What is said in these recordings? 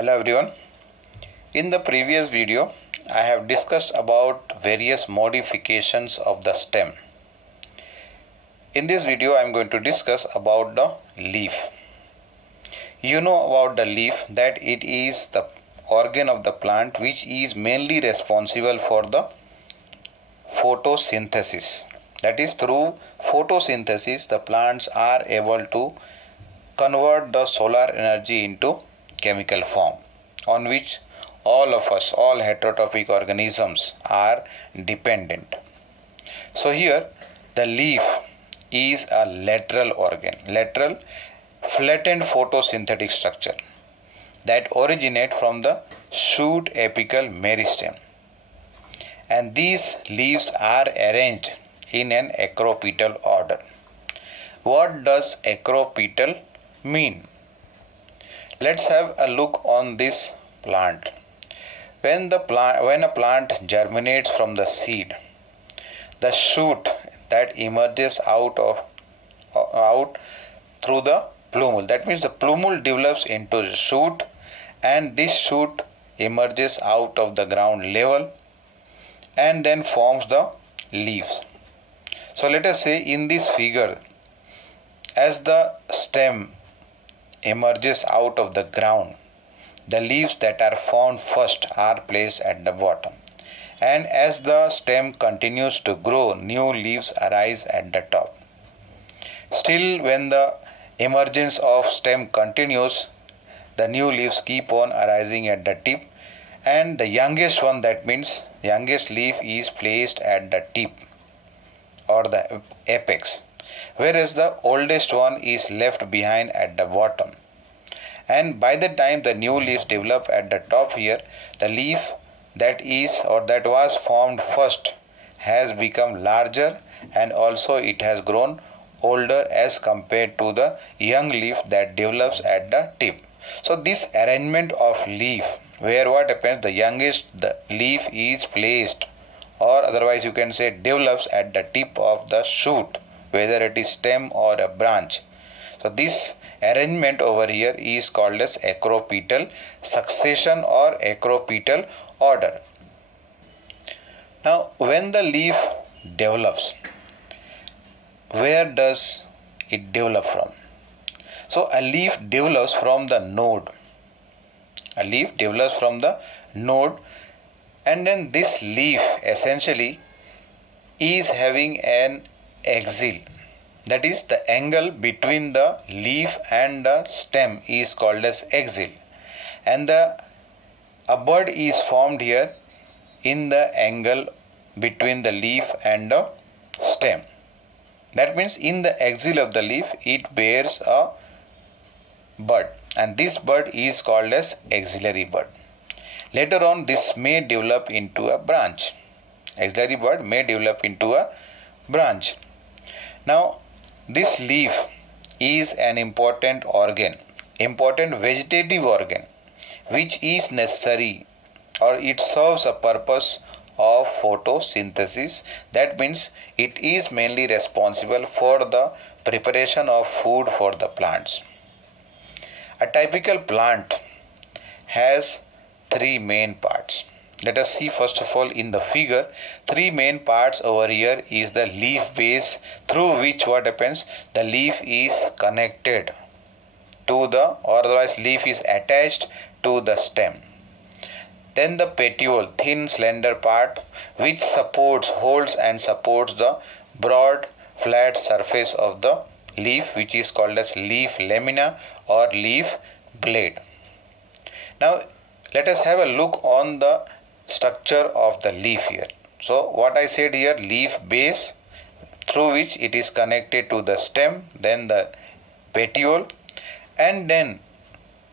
Hello everyone. In the previous video, I have discussed about various modifications of the stem. In this video, I am going to discuss about the leaf. You know about the leaf that it is the organ of the plant which is mainly responsible for the photosynthesis. That is, through photosynthesis, the plants are able to convert the solar energy into chemical form on which all of us, all heterotrophic organisms are dependent. So here the leaf is a lateral organ, lateral flattened photosynthetic structure that originate from the shoot apical meristem, and these leaves are arranged in an acropetal order. What does acropetal mean? Let's have a look on this plant. When a plant germinates from the seed, the shoot that emerges out through the plumule. That means the plumule develops into a shoot, and this shoot emerges out of the ground level and then forms the leaves. So let us say in this figure, as the stem emerges out of the ground, the leaves that are formed first are placed at the bottom, and as the stem continues to grow, new leaves arise at the top. Still, when the emergence of stem continues, the new leaves keep on arising at the tip, and the youngest one, that means youngest leaf, is placed at the tip or the apex, whereas the oldest one is left behind at the bottom. And by the time the new leaves develop at the top here, the leaf that was formed first has become larger, and also it has grown older as compared to the young leaf that develops at the tip. So this arrangement of leaf, where what happens, the leaf is placed, or otherwise you can say develops at the tip of the shoot, whether it is stem or a branch. So this arrangement over here is called as acropetal succession or acropetal order. Now when the leaf develops, where does it develop from? So a leaf develops from the node. A leaf develops from the node, and then this leaf essentially is having an axil. That is, the angle between the leaf and the stem is called as axil, and a bud is formed here in the angle between the leaf and the stem. That means in the axil of the leaf it bears a bud, and this bud is called as axillary bud. Later on this may develop into a branch. Axillary bud may develop into a branch. Now this leaf is an important vegetative organ, which is necessary, or it serves a purpose of photosynthesis. That means it is mainly responsible for the preparation of food for the plants. A typical plant has three main parts. Let us see first of all in the figure. Three main parts over here is the leaf base, through which what happens, the leaf is connected to the, or otherwise leaf is attached to the stem. Then the petiole, thin slender part, which holds and supports the broad flat surface of the leaf, which is called as leaf lamina or leaf blade. Now let us have a look on the structure of the leaf here. So what I said here, leaf base through which it is connected to the stem, then the petiole, and then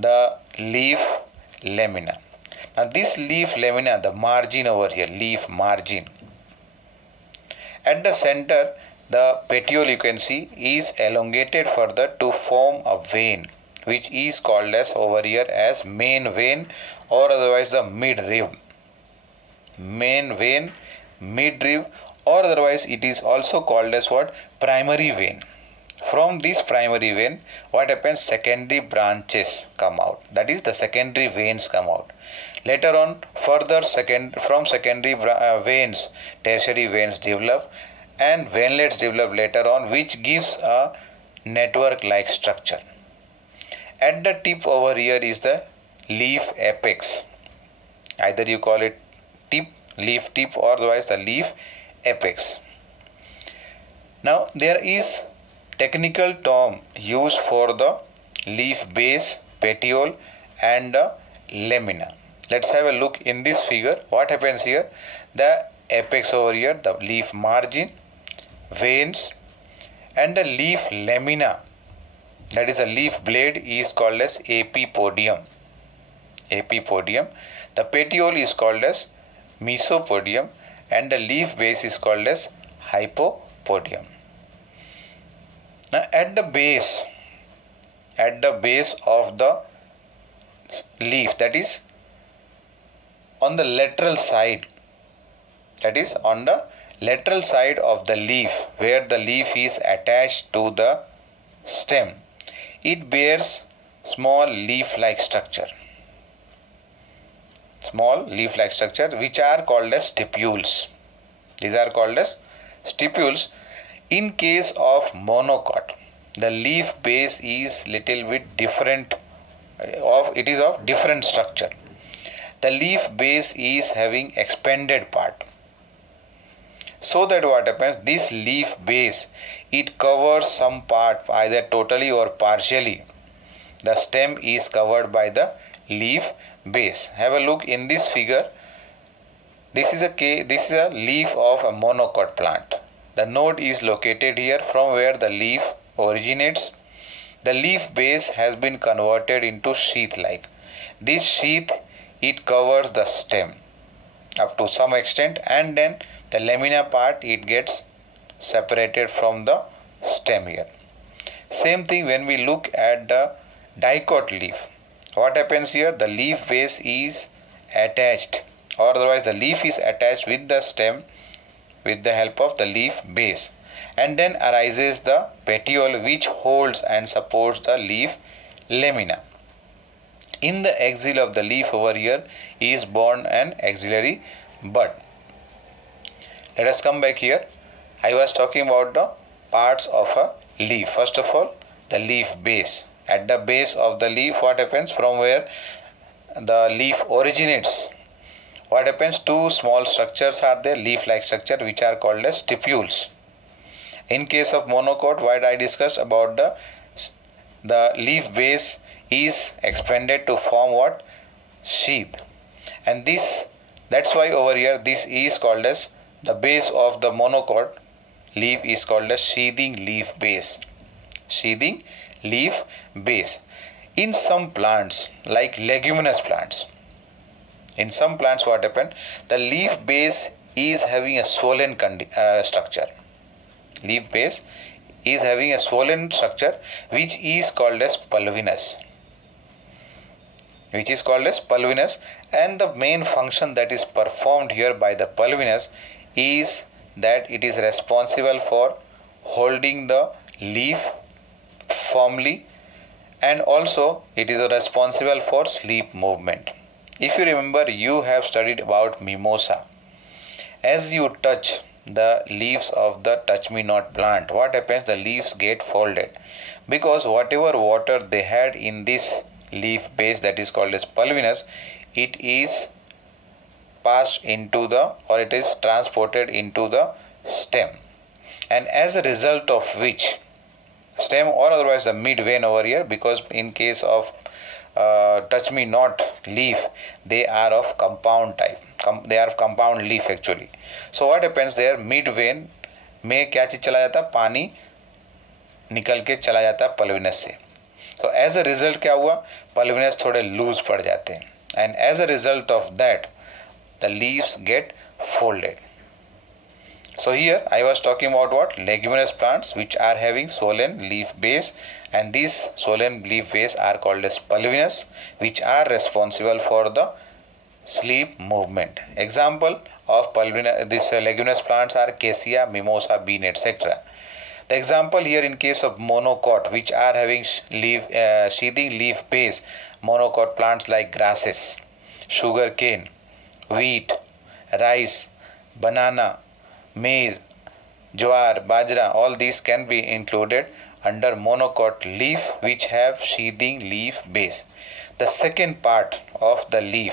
the leaf lamina. Now this leaf lamina, the margin over here, leaf margin, at the center the petiole, you can see, is elongated further to form a vein, which is called as over here as main vein, or otherwise the midrib. Main vein, midrib, or otherwise it is also called as what? Primary vein. From this primary vein, what happens? Secondary branches come out. That is, the secondary veins come out. Later on, further from secondary veins, tertiary veins develop, and veinlets develop later on, which gives a network-like structure. At the tip over here is the leaf apex. Either you call it tip, leaf tip, or otherwise the leaf apex. Now there is technical term used for the leaf base, petiole, and lamina. Let's have a look in this figure. What happens here? The apex over here, the leaf margin, veins, and the leaf lamina, that is a leaf blade, is called as epipodium. Epipodium. The petiole is called as mesopodium, and the leaf base is called as hypopodium. Now at the base of the leaf, that is on the lateral side, that is on the lateral side of the leaf, where the leaf is attached to the stem, it bears small leaf-like structure. Small leaf-like structure, which are called as stipules. These are called as stipules. In case of monocot, the leaf base is little bit different. It is of different structure. The leaf base is having expanded part. So that what happens? This leaf base, it covers some part, either totally or partially. The stem is covered by the leaf base. Have a look in this figure. This is a leaf of a monocot plant. The node is located here, from where the leaf originates. The leaf base has been converted into sheath-like. This sheath, it covers the stem up to some extent, and then the lamina part, it gets separated from the stem here. Same thing when we look at the dicot leaf. What happens here? The leaf base is attached, or otherwise the leaf is attached with the stem with the help of the leaf base, and then arises the petiole, which holds and supports the leaf lamina. In the axil of the leaf over here is born an axillary bud. Let us come back here. I was talking about the parts of a leaf. First of all, the leaf base. At the base of the leaf, what happens? From where the leaf originates, what happens? Two small structures are there, leaf-like structure, which are called as stipules. In case of monocot, what I discussed about the leaf base is expanded to form what? Sheath. And that's why over here this is called as the base of the monocot leaf is called as sheathing leaf base. Sheathing leaf base. In some plants, like leguminous plants, in some plants what happens? The leaf base is having a swollen structure. Leaf base is having a swollen structure, which is called as pulvinous. And the main function that is performed here by the pulvinous is that it is responsible for holding the leaf firmly, and also it is responsible for sleep movement. If you remember, you have studied about mimosa. As you touch the leaves of the touch-me-not plant, what happens? The leaves get folded, because whatever water they had in this leaf base, that is called as pulvinous, it is passed into it is transported into the stem, and as a result of which stem, or otherwise the mid vein over here, because in case of touch-me-not leaf, they are of compound type. They are compound leaf actually. So what happens there? Mid vein में क्या चीज चला जाता? पानी निकल के चला जाता पल्विनस से. So as a result क्या हुआ? पल्विनस थोड़े लूज पड़ जाते हैं, and as a result of that the leaves get folded. So here I was talking about what? Leguminous plants which are having swollen leaf base, and these swollen leaf base are called as pulvinous, which are responsible for the sleep movement. Example of leguminous plants are cassia, mimosa, bean, etc. The example here in case of monocot, which are having sheathing leaf base, monocot plants like grasses, sugar cane, wheat, rice, banana, maize, jowar, bajra, all these can be included under monocot leaf which have sheathing leaf base. The second part of the leaf,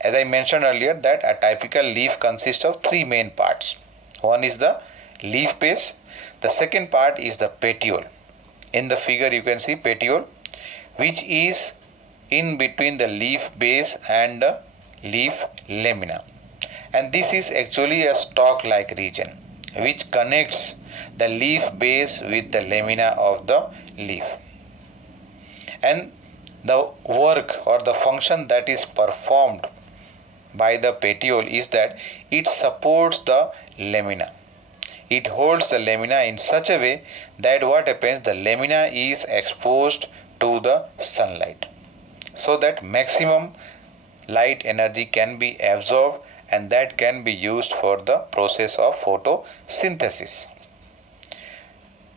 as I mentioned earlier, that a typical leaf consists of three main parts. One is the leaf base, the second part is the petiole. In the figure you can see petiole, which is in between the leaf base and the leaf lamina, and this is actually a stalk like region which connects the leaf base with the lamina of the leaf. And the work or the function that is performed by the petiole is that it supports the lamina. It holds the lamina in such a way that what happens, the lamina is exposed to the sunlight so that maximum light energy can be absorbed, and that can be used for the process of photosynthesis.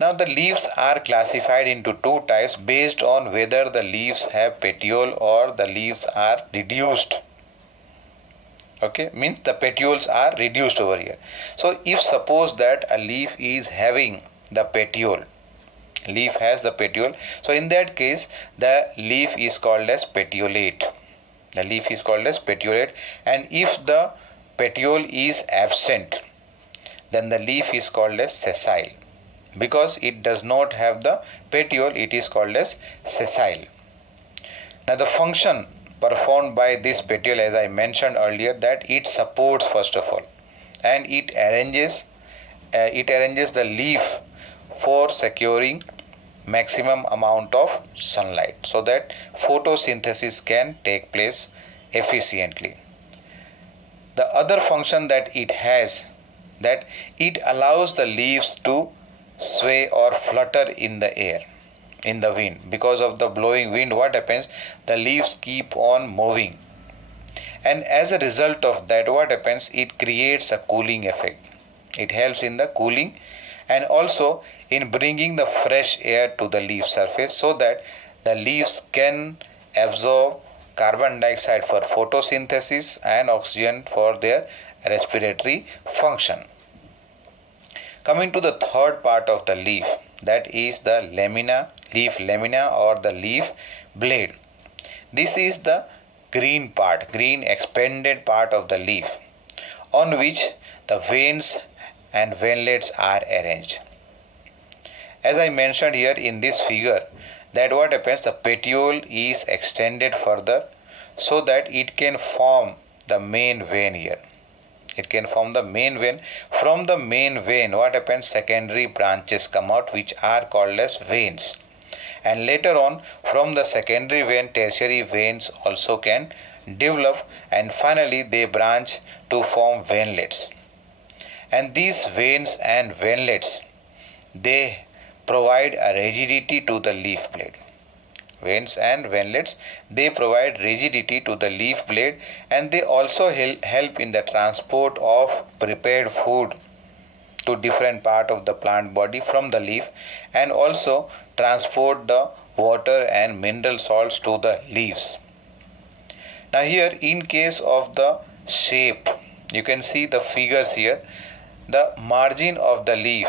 Now the leaves are classified into two types based on whether the leaves have petiole or the leaves are reduced. Okay, means the petioles are reduced over here. So if suppose that a leaf is having the petiole, leaf has the petiole, so in that case the leaf is called as petiolate. The leaf is called as petiolate, and if the petiole is absent, then the leaf is called as sessile. Because it does not have the petiole, it is called as sessile. Now the function performed by this petiole, as I mentioned earlier, that it supports first of all, and it arranges the leaf for securing maximum amount of sunlight so that photosynthesis can take place efficiently. The other function that it has, that it allows the leaves to sway or flutter in the air, in the wind. Because of the blowing wind, what happens, the leaves keep on moving, and as a result of that, what happens, it creates a cooling effect. It helps in the cooling and also in bringing the fresh air to the leaf surface so that the leaves can absorb carbon dioxide for photosynthesis and oxygen for their respiratory function. Coming to the third part of the leaf, that is the lamina, leaf lamina or the leaf blade. This is the green part, green expanded part of the leaf on which the veins and veinlets are arranged. As I mentioned here in this figure, that what happens, the petiole is extended further so that it can form the main vein here. It can form the main vein. From the main vein, what happens, secondary branches come out which are called as veins, and later on from the secondary vein tertiary veins also can develop, and finally they branch to form veinlets. And these veins and veinlets, they provide a rigidity to the leaf blade. Veins and veinlets, they provide rigidity to the leaf blade, and they also help in the transport of prepared food to different part of the plant body from the leaf, and also transport the water and mineral salts to the leaves. Now here in case of the shape, you can see the figures here, the margin of the leaf,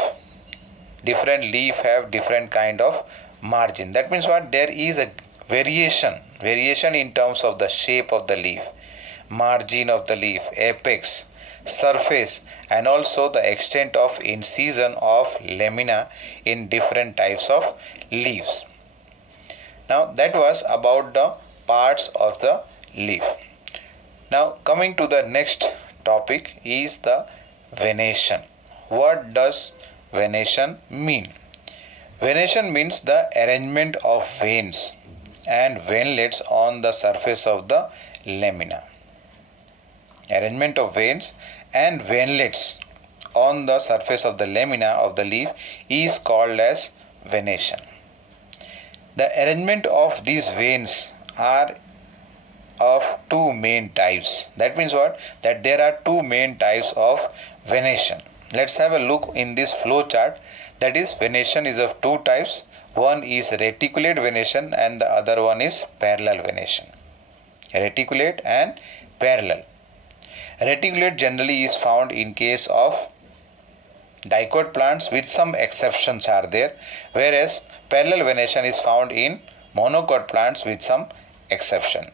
different leaf have different kind of margin. That means what, there is a variation in terms of the shape of the leaf, margin of the leaf, apex, surface, and also the extent of incision of lamina in different types of leaves. Now that was about the parts of the leaf. Now coming to the next topic is the venation. What does venation mean? Venation means the arrangement of veins and veinlets on the surface of the lamina. Arrangement of veins and veinlets on the surface of the lamina of the leaf is called as venation. The arrangement of these veins are of two main types. That means what? That there are two main types of venation. Let's have a look in this flow chart. That is, venation is of two types. One is reticulate venation and the other one is parallel venation. Reticulate and parallel. Reticulate generally is found in case of dicot plants, with some exceptions are there, whereas parallel venation is found in monocot plants with some exception.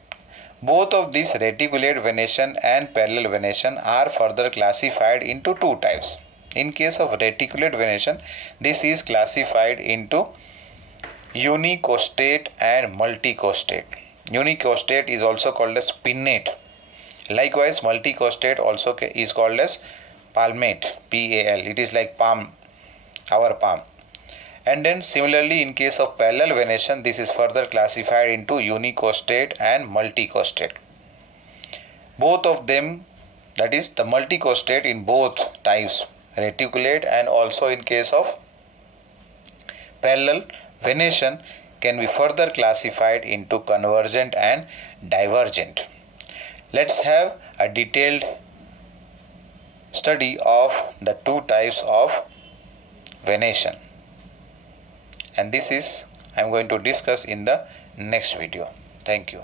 Both of these, reticulate venation and parallel venation, are further classified into two types. In case of reticulate venation, this is classified into unicostate and multicostate. Unicostate is also called as pinnate. Likewise, multicostate also is called as palmate, PAL. It is like palm, our palm. And then similarly, in case of parallel venation, this is further classified into unicostate and multicostate. Both of them, that is the multicostate in both types, reticulate and also in case of parallel venation, can be further classified into convergent and divergent. Let's have a detailed study of the two types of venation, and this is I am going to discuss in the next video. Thank you.